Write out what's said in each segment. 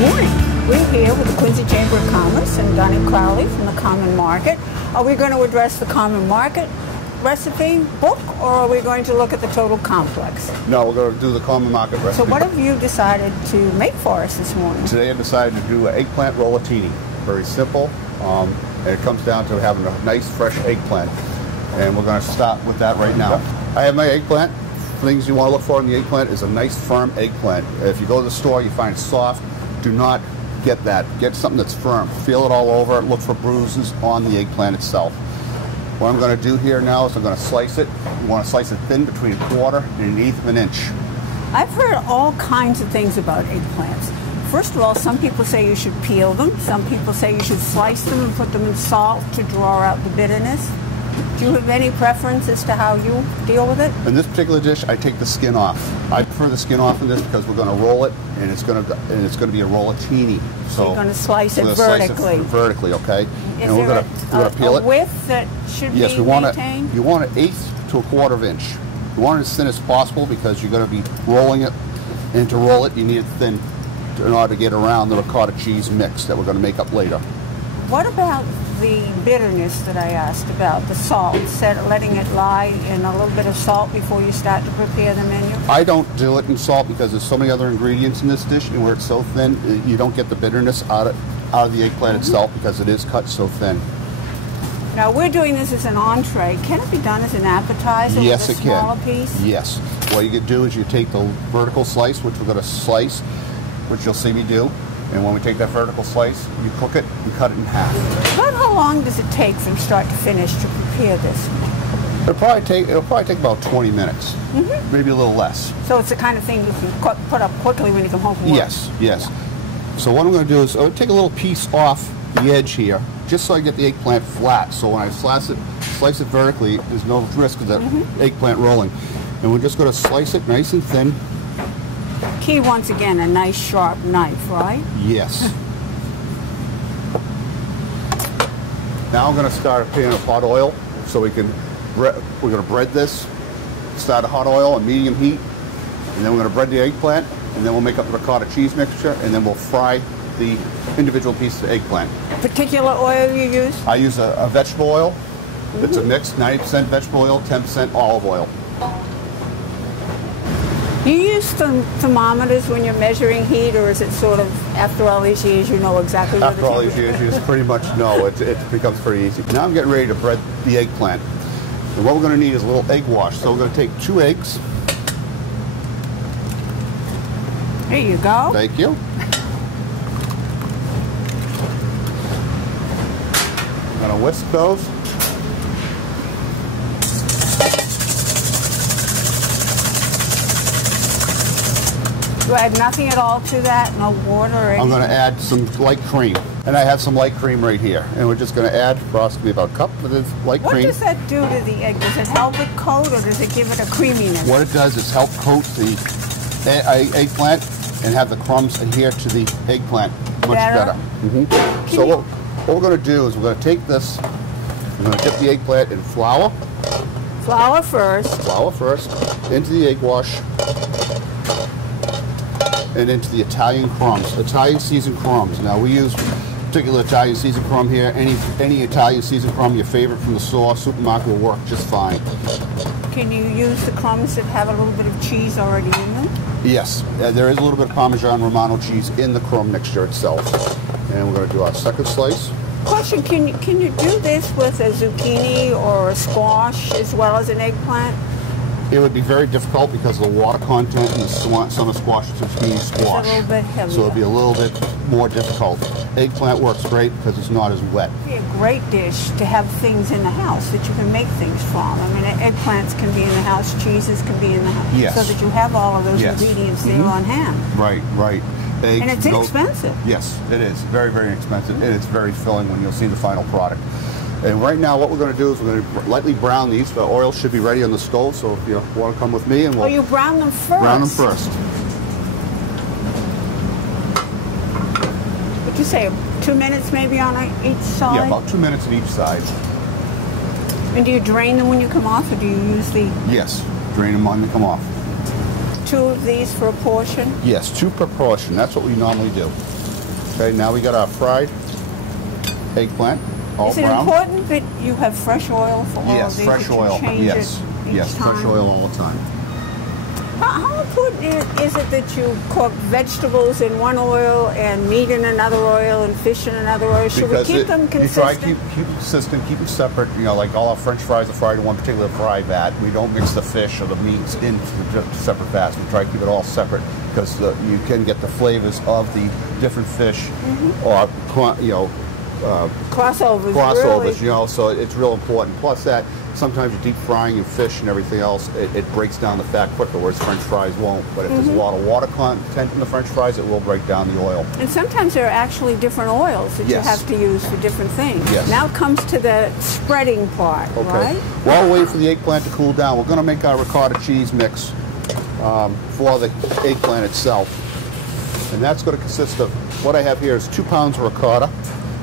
Morning. We're here with the Quincy Chamber of Commerce and Donnie Crowley from the Common Market. Are we going to address the Common Market recipe book, or are we going to look at the total complex? No, we're going to do the Common Market recipe. So what have you decided to make for us this morning? Today I decided to do an eggplant rollatini. Very simple, and it comes down to having a nice fresh eggplant. And we're going to start with that right now. I have my eggplant. Things you want to look for in the eggplant is a nice firm eggplant. If you go to the store, you find it soft. Do not get that. Get something that's firm. Feel it all over. Look for bruises on the eggplant itself. What I'm going to do here now is I'm going to slice it. You want to slice it thin, between 1/4 and 1/8 of an inch. I've heard all kinds of things about eggplants. First of all, some people say you should peel them. Some people say you should slice them and put them in salt to draw out the bitterness. Do you have any preference as to how you deal with it? In this particular dish, I take the skin off. I prefer the skin off in this because we're going to roll it, and it's going to be a rollatini. So you're going to slice it vertically. Slice it vertically, okay? Is there a peel it? Width that should be maintained? You want an 1/8 to 1/4 inch. You want it as thin as possible because you're going to be rolling it, and to roll it, you need it thin in order to get around the ricotta cheese mix that we're going to make up later. What about the bitterness that I asked about, the salt, letting it lie in a little bit of salt before you start to prepare the menu? I don't do it in salt because there's so many other ingredients in this dish, and where it's so thin, you don't get the bitterness out of the eggplant itself because it is cut so thin. Now we're doing this as an entree. Can it be done as an appetizer? Yes, with a it can. Smaller piece? Yes. What you can do is you take the vertical slice, which we're going to slice, which you'll see me do. And when we take that vertical slice, you cook it and cut it in half. About how long does it take from start to finish to prepare this? It'll probably take about 20 minutes, maybe a little less. So it's the kind of thing you can put up quickly when you come home from work? Yes, yes. So what I'm going to do is take a little piece off the edge here, just so I get the eggplant flat. So when I slice it vertically, there's no risk of that eggplant rolling. And we're just going to slice it nice and thin. Key, once again, a nice sharp knife, right? Yes. Now I'm going to start a pan of hot oil so we're going to bread this. Start a hot oil on medium heat, and then we're going to bread the eggplant, and then we'll make up the ricotta cheese mixture, and then we'll fry the individual pieces of eggplant. Particular oil you use? I use a vegetable oil. It's a mix, 90% vegetable oil, 10% olive oil. Do you use thermometers when you're measuring heat, or is it sort of, after all these years, you know exactly what After all these years, you pretty much know. It becomes pretty easy. Now I'm getting ready to bread the eggplant. And what we're going to need is a little egg wash. So we're going to take 2 eggs. There you go. Thank you. I'm going to whisk those. You add nothing at all to that? No water or anything? I'm going to add some light cream. And I have some light cream right here. And we're just going to add approximately about a cup of this light cream. What does that do to the egg? Does it help it coat, or does it give it a creaminess? What it does is help coat the eggplant and have the crumbs adhere to the eggplant much better. So what we're going to do is we're going to take this, we're going to dip the eggplant in flour. Flour first. Flour first, into the egg wash, and into the Italian crumbs, Italian seasoned crumbs. Now we use particular Italian seasoned crumb here. Any Italian seasoned crumb, your favorite from the store, supermarket, will work just fine. Can you use the crumbs that have a little bit of cheese already in them? Yes, there is a little bit of Parmesan Romano cheese in the crumb mixture itself. And we're going to do our second slice. Question, can you do this with a zucchini or a squash as well as an eggplant? It would be very difficult because of the water content in the summer squash and zucchini squash. It's a little bit heavier. So it would be a little bit more difficult. Eggplant works great because it's not as wet. It would be a great dish to have things in the house that you can make things from. I mean, eggplants can be in the house, cheeses can be in the house. Yes. So that you have all of those ingredients there on hand. Right, right. Eggs, and it's inexpensive. Yes, it is. Very, very inexpensive. And it's very filling when you'll see the final product. And right now what we're going to do is we're going to lightly brown these. The oil should be ready on the stove, so if you want to come with me and we'll... Oh, you brown them first? Brown them first. Would you say 2 minutes maybe on each side? Yeah, about 2 minutes on each side. And do you drain them when you come off, or do you use the... Yes, drain them when they come off. 2 of these for a portion? Yes, 2 per portion. That's what we normally do. Okay, now we got our fried eggplant, all Is it brown. important that you have fresh oil for all of Yes, these? fresh that you oil. change Yes, it each yes, fresh time? oil all the time. How important is it that you cook vegetables in one oil and meat in another oil and fish in another oil? Should we keep them consistent? You try to keep it consistent, keep it separate. You know, like all our French fries are fried in one particular fry vat. We don't mix the fish or the meats into the separate vats. We try to keep it all separate because you can get the flavors of the different fish or, you know, Crossovers. crossovers, Really. you know, so it's real important. Plus that, sometimes you're deep frying your fish and everything else, it breaks down the fat quicker, whereas French fries won't. But if there's a lot of water content in the French fries, it will break down the oil. And sometimes there are actually different oils that Yes. you have to use for different things. Yes. Now it comes to the spreading part, Okay. right? While we're waiting for the eggplant to cool down, we're going to make our ricotta cheese mix for the eggplant itself. And that's going to consist of, what I have here is 2 pounds of ricotta,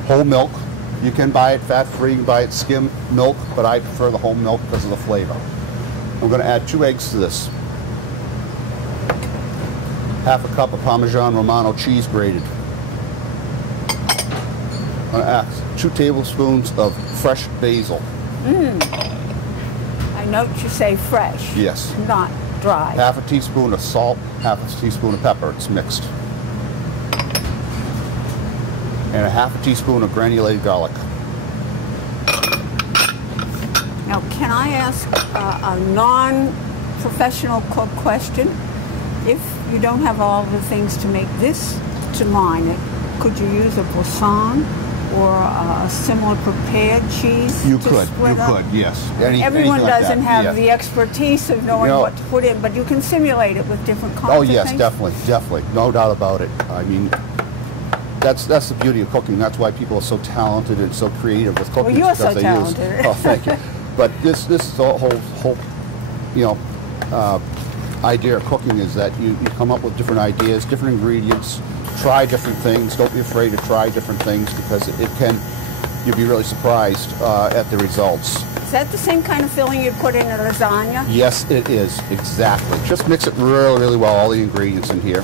whole milk. You can buy it fat-free, you can buy it skim milk, but I prefer the whole milk because of the flavor. I'm going to add 2 eggs to this. Half a cup of Parmesan Romano cheese grated. I'm going to add 2 tablespoons of fresh basil. I note you say fresh. Yes. Not dry. Half a teaspoon of salt, half a teaspoon of pepper. It's mixed. And a half a teaspoon of granulated garlic. Now, can I ask a non-professional cook question? If you don't have all the things to make this to line it, could you use a Boursin or a similar prepared cheese? You to could, split up? yes. Everyone anything like doesn't that, have yeah. the expertise of knowing No. what to put in, but you can simulate it with different kinds Oh of yes, things. definitely, no doubt about it. I mean, that's the beauty of cooking. That's why people are so talented and so creative with cooking. Well, you're because so they talented. Oh, thank you. But this is the whole, you know, idea of cooking is that you come up with different ideas, different ingredients, try different things. Don't be afraid to try different things because you'll be really surprised at the results. Is that the same kind of filling you put in a lasagna? Yes, it is, exactly. Just mix it really, really well, all the ingredients in here.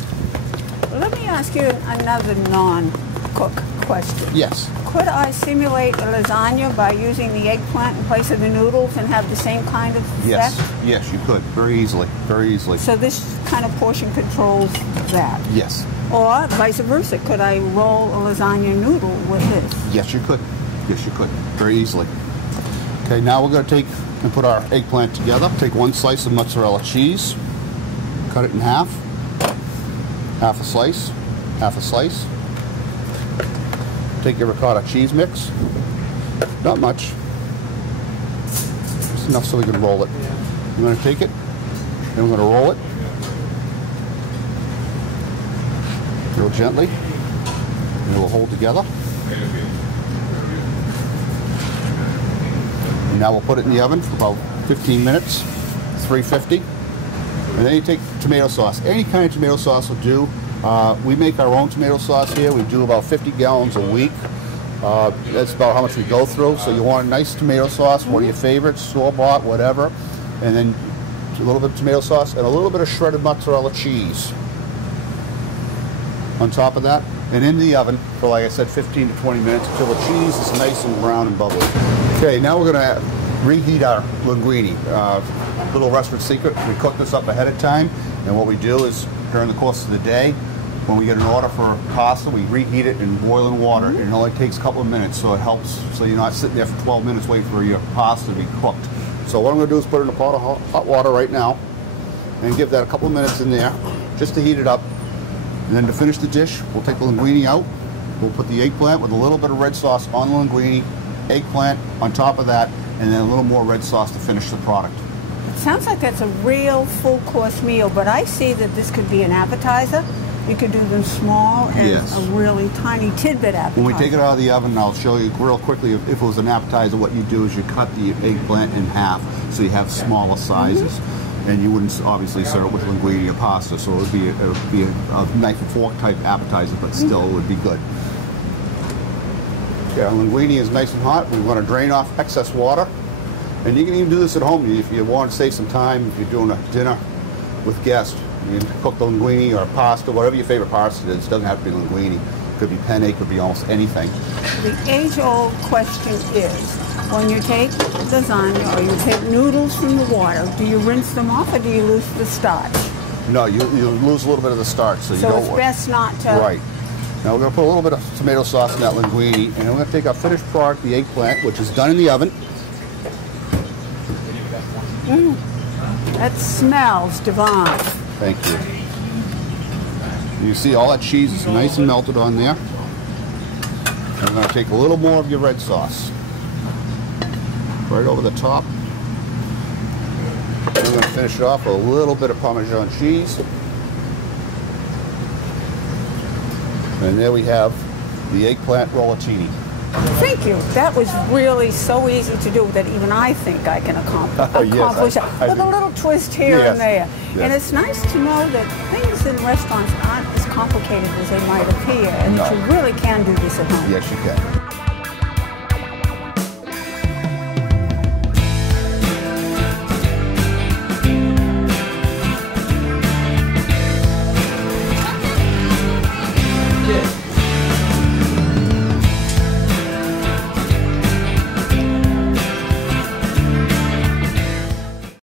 Well, let me ask you another non-cook question. Yes. Could I simulate a lasagna by using the eggplant in place of the noodles and have the same kind of effect? Yes, you could, very easily, very easily. So this kind of portion controls that. Yes. Or vice versa, could I roll a lasagna noodle with this? Yes, you could. Yes, you could, very easily. Okay, now we're going to take and put our eggplant together. Take 1 slice of mozzarella cheese, cut it in half, half a slice, half a slice. Take your ricotta cheese mix, not much, just enough so we can roll it. I'm going to take it, and we're going to roll it real gently, and it will hold together. And now we'll put it in the oven for about 15 minutes, 350. And then you take tomato sauce. Any kind of tomato sauce will do. We make our own tomato sauce here. We do about 50 gallons a week. That's about how much we go through. So you want a nice tomato sauce, one of your favorites, store-bought, whatever. And then a little bit of tomato sauce and a little bit of shredded mozzarella cheese on top of that. And in the oven for, like I said, 15 to 20 minutes until the cheese is nice and brown and bubbly. Okay, now we're going to reheat our linguine. Little restaurant secret, we cook this up ahead of time, and what we do is during the course of the day, when we get an order for pasta, we reheat it in boiling water, and it only takes a couple of minutes, so it helps, so you're not sitting there for 12 minutes waiting for your pasta to be cooked. So what I'm going to do is put it in a pot of hot water right now, and give that a couple of minutes in there, just to heat it up. And then to finish the dish, we'll take the linguine out, we'll put the eggplant with a little bit of red sauce on the linguine, eggplant on top of that, and then a little more red sauce to finish the product. Sounds like that's a real full-course meal, but I see that this could be an appetizer. You could do them small and Yes. a really tiny tidbit appetizer. When we take it out of the oven, I'll show you real quickly, if it was an appetizer, what you do is you cut the eggplant in half so you have smaller sizes. And you wouldn't obviously serve it with linguine or pasta, so it would be a knife and fork type appetizer, but still it would be good. Okay, our linguine is nice and hot. We want to drain off excess water. And you can even do this at home if you want to save some time, if you're doing a dinner with guests. You can cook the linguine or pasta, whatever your favorite pasta is. It doesn't have to be linguine, could be penne, could be almost anything. The age-old question is, when you take lasagna or you take noodles from the water, do you rinse them off or do you lose the starch? No, you lose a little bit of the starch, so you don't. So it's best not to. Right. Now we're going to put a little bit of tomato sauce in that linguine, and we're going to take our finished product, the eggplant, which is done in the oven. That smells divine. Thank you. You see all that cheese is nice and melted on there. And we're going to take a little more of your red sauce right over the top. And we're going to finish it off with a little bit of Parmesan cheese. And there we have the eggplant rollatini. Thank you. That was really so easy to do that even I think I can accomplish Yes, it. With a little twist here and there. Yes. And it's nice to know that things in restaurants aren't as complicated as they might appear, and that you really can do this at home. Yes, you can.